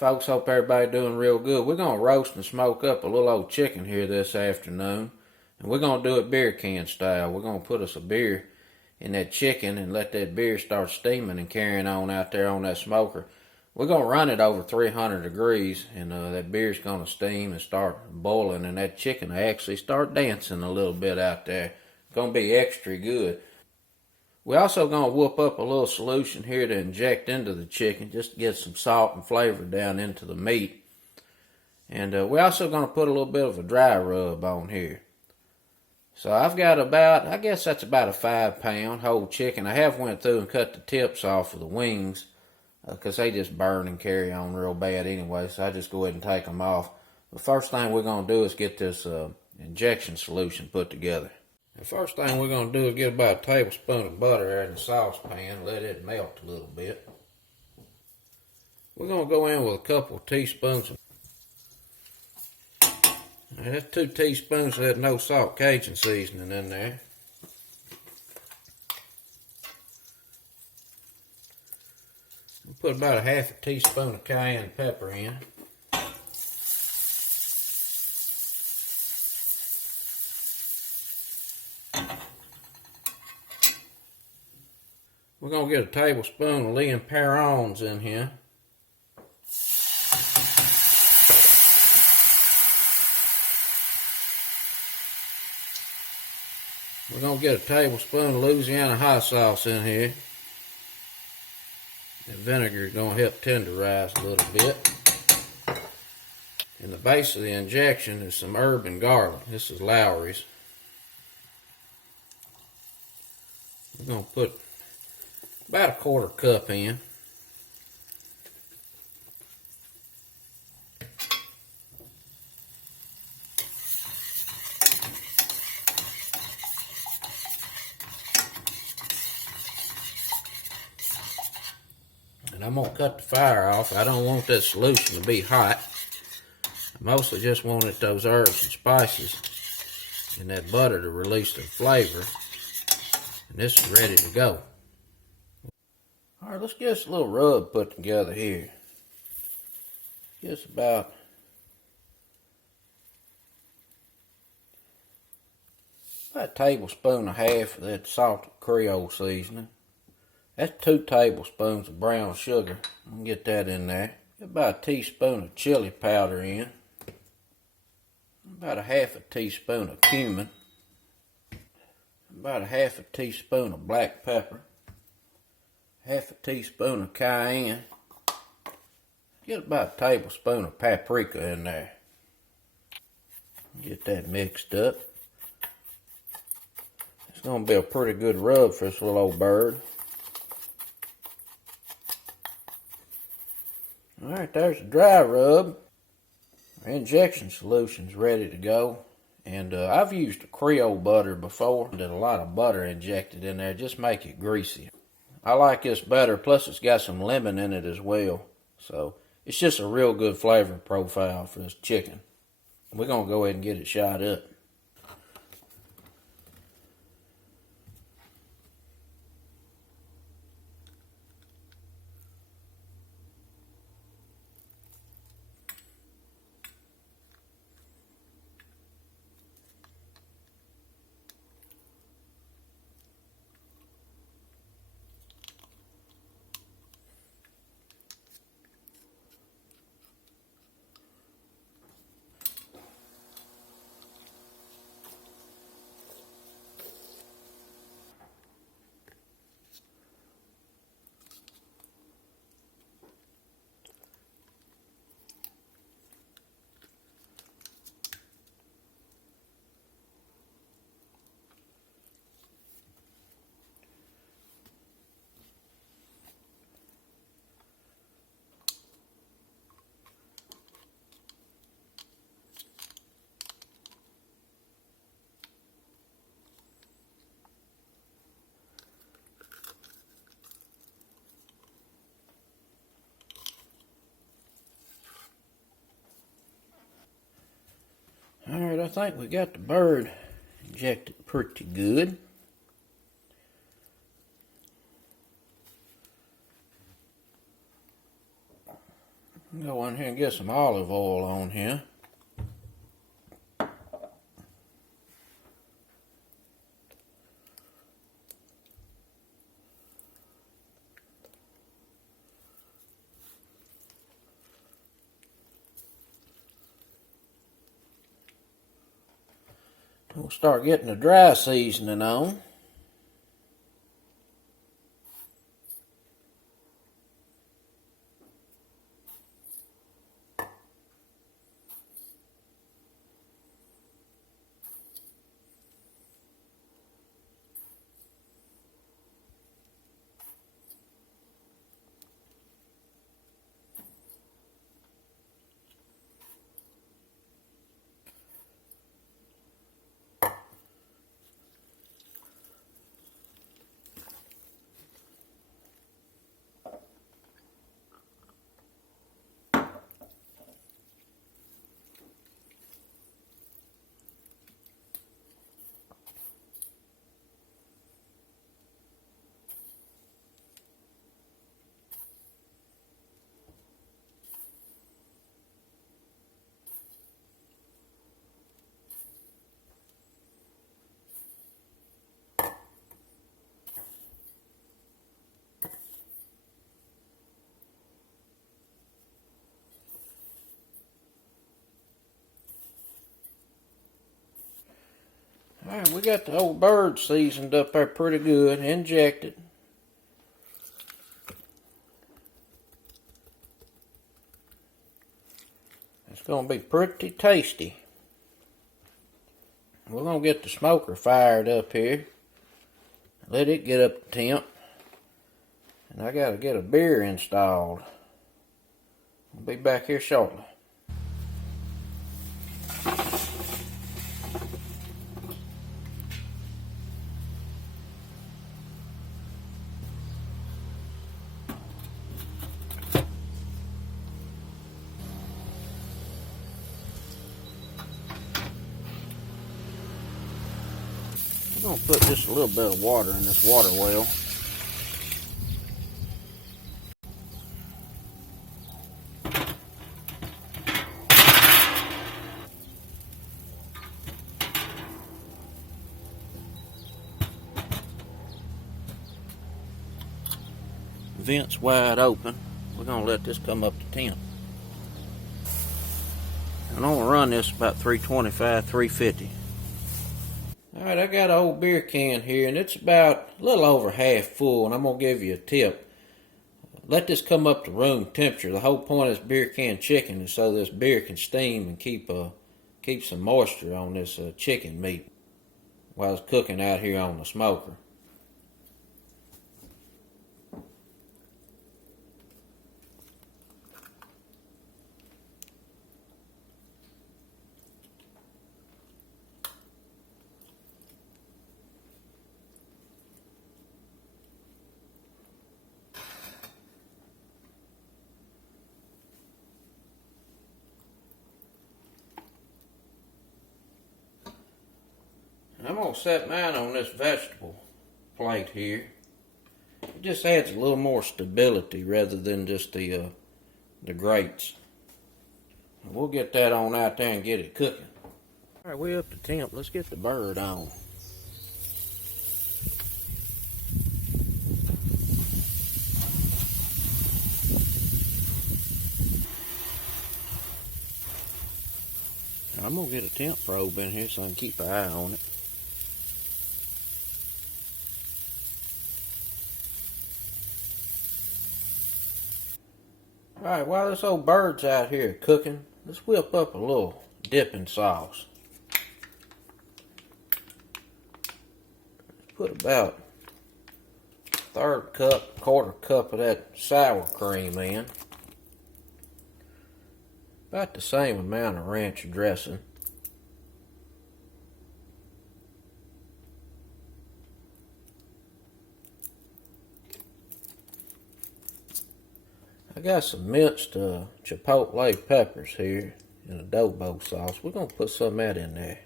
folks, hope everybody doing real good. We're going to roast and smoke up a little old chicken here this afternoon. And we're going to do it beer can style. We're going to put us a beer in that chicken and let that beer start steaming and carrying on out there on that smoker. We're going to run it over 300 degrees, and that beer's going to steam and start boiling, and that chicken will actually start dancing a little bit out there. It's going to be extra good. We're also going to whoop up a little solution here to inject into the chicken, just to get some salt and flavor down into the meat. And we're also going to put a little bit of a dry rub on here. So I've got about, I guess that's about a 5-pound whole chicken. I have went through and cut the tips off of the wings because they just burn and carry on real bad anyway. So I just go ahead and take them off. The first thing we're going to do is get this injection solution put together. The first thing we're going to do is get about a tablespoon of butter there in the saucepan. Let it melt a little bit. We're going to go in with a couple of teaspoons of that's 2 teaspoons of that no salt Cajun seasoning in there. We'll put about a half a teaspoon of cayenne pepper in. We're going to get a tablespoon of Lea Perrons in here. We're going to get a tablespoon of Louisiana hot sauce in here. The vinegar is going to help tenderize a little bit. In the base of the injection is some herb and garlic. This is Lowry's. We're going to put about a 1/4 cup in. And I'm going to cut the fire off. I don't want that solution to be hot. I mostly just wanted those herbs and spices and that butter to release the flavor. And this is ready to go. Alright, let's get us a little rub put together here. Just about a tablespoon and a half of that salted Creole seasoning. That's 2 tablespoons of brown sugar. I'm going to get that in there. Get about a teaspoon of chili powder in. About a half a teaspoon of cumin. About a half a teaspoon of black pepper. Half a teaspoon of cayenne. Get about a tablespoon of paprika in there. Get that mixed up. It's going to be a pretty good rub for this little old bird. Alright, there's the dry rub. Our injection solution's ready to go. And I've used a Creole butter before. Did a lot of butter injected in there, just make it greasy. I like this better, plus it's got some lemon in it as well. So it's just a real good flavor profile for this chicken. We're going to go ahead and get it shot up. Alright, I think we got the bird injected pretty good. Go in here and get some olive oil on here. We'll start getting the dry seasoning on. Alright, we got the old bird seasoned up there pretty good, injected. It's going to be pretty tasty. We're going to get the smoker fired up here. Let it get up to temp. And I got to get a beer installed. I'll be back here shortly. I'm going to put just a little bit of water in this water well. Vents wide open. We're going to let this come up to temp. I'm going to run this about 325, 350. Alright, I got an old beer can here, and it's about a little over half full, and I'm going to give you a tip. Let this come up to room temperature. The whole point of this beer can chicken is so this beer can steam and keep some moisture on this chicken meat while it's cooking out here on the smoker. I'm going to set mine on this vegetable plate here. It just adds a little more stability rather than just the grates. We'll get that on out there and get it cooking. Alright, we're up to temp. Let's get the bird on. I'm going to get a temp probe in here so I can keep an eye on it. Alright, while this old bird's out here cooking, let's whip up a little dipping sauce. Let's put about a third cup, quarter cup of that sour cream in. About the same amount of ranch dressing. I got some minced chipotle peppers here in adobo sauce. We're going to put some of that in there.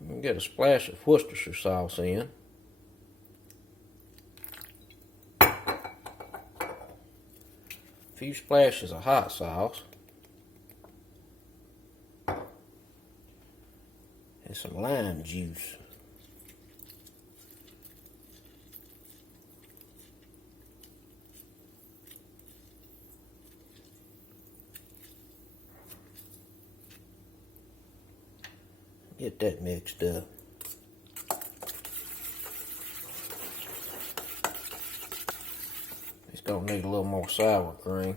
We'll get a splash of Worcestershire sauce in. a few splashes of hot sauce, and some lime juice. Get that mixed up. It's gonna need a little more sour cream.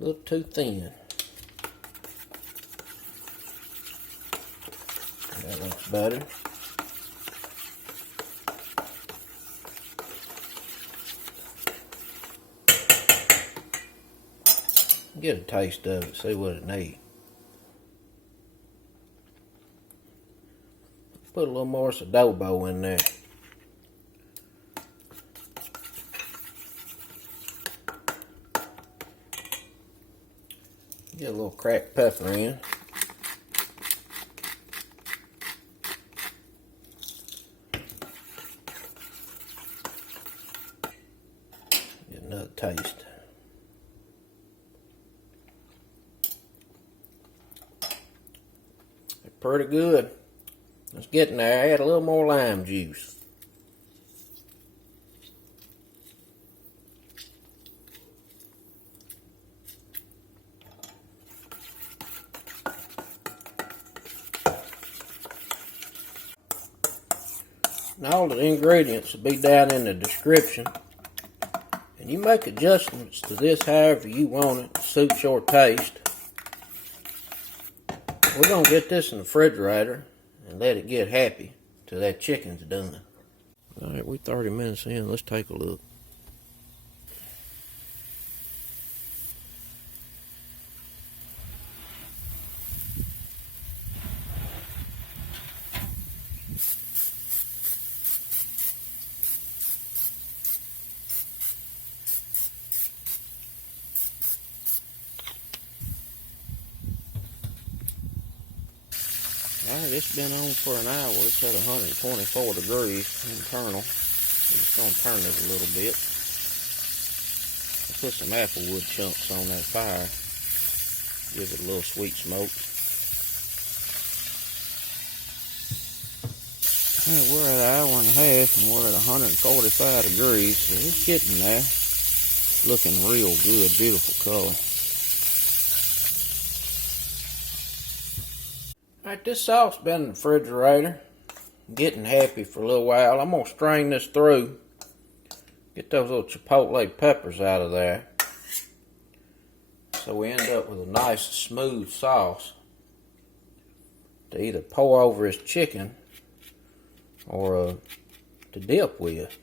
A little too thin. That looks better. Get a taste of it, see what it needs. Put a little more adobo in there. Get a little cracked pepper in. Get another taste. Pretty good. It's getting there. Add a little more lime juice. And all the ingredients will be down in the description. And you make adjustments to this however you want it. Suits your taste. We're going to get this in the refrigerator and let it get happy till that chicken's done. Alright, we're 30 minutes in. Let's take a look. Alright, it's been on for an hour. It's at 124 degrees internal. It's going to turn it a little bit. I put some applewood chunks on that fire. Give it a little sweet smoke. Alright, we're at an hour and a half and we're at 145 degrees. So it's getting there. Looking real good. Beautiful color. Alright, this sauce been in the refrigerator, getting happy for a little while. I'm going to strain this through, get those little chipotle peppers out of there, so we end up with a nice smooth sauce to either pour over his chicken or to dip with.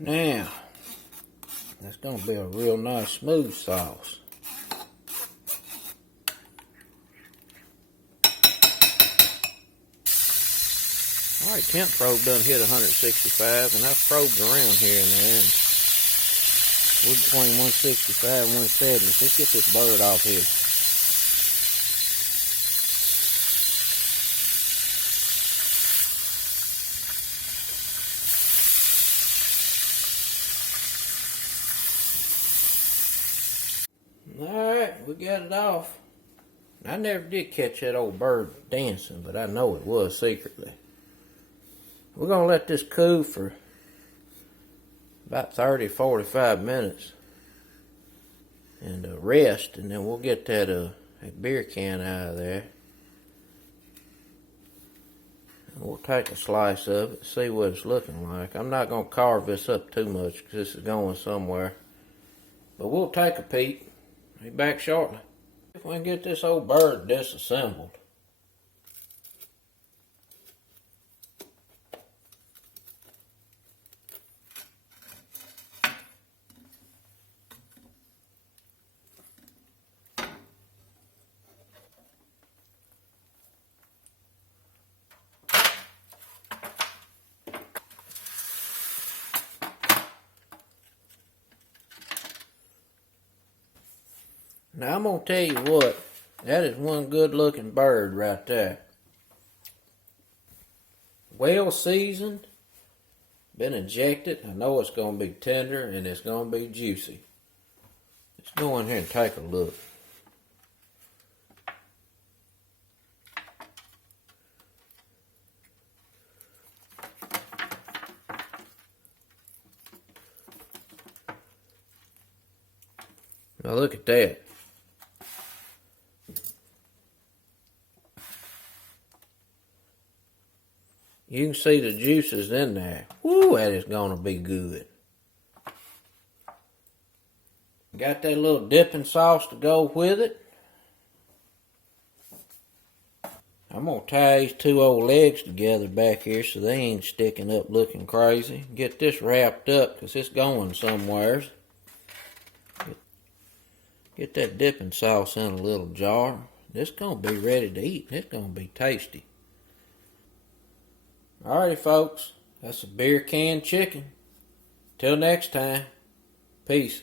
Now, that's going to be a real nice smooth sauce. Alright, temp probe done hit 165, and I've probed around here and there, and we're between 165 and 170. Let's get this bird off here. Alright, we got it off. I never did catch that old bird dancing, but I know it was secretly. We're going to let this cool for about 30-45 minutes and rest, and then we'll get that beer can out of there. And we'll take a slice of it, see what it's looking like. I'm not going to carve this up too much because this is going somewhere. But we'll take a peek Be back shortly. If we can get this old bird disassembled. Now I'm going to tell you what, that is one good looking bird right there. Well seasoned, been injected. I know it's going to be tender and it's going to be juicy. Let's go in here and take a look. Now look at that. You can see the juices in there. Woo, that is going to be good. Got that little dipping sauce to go with it. I'm going to tie these two old legs together back here so they ain't sticking up looking crazy. Get this wrapped up because it's going somewhere. Get that dipping sauce in a little jar. This going to be ready to eat. It's going to be tasty. Alrighty, folks. That's a beer can chicken. Till next time. Peace.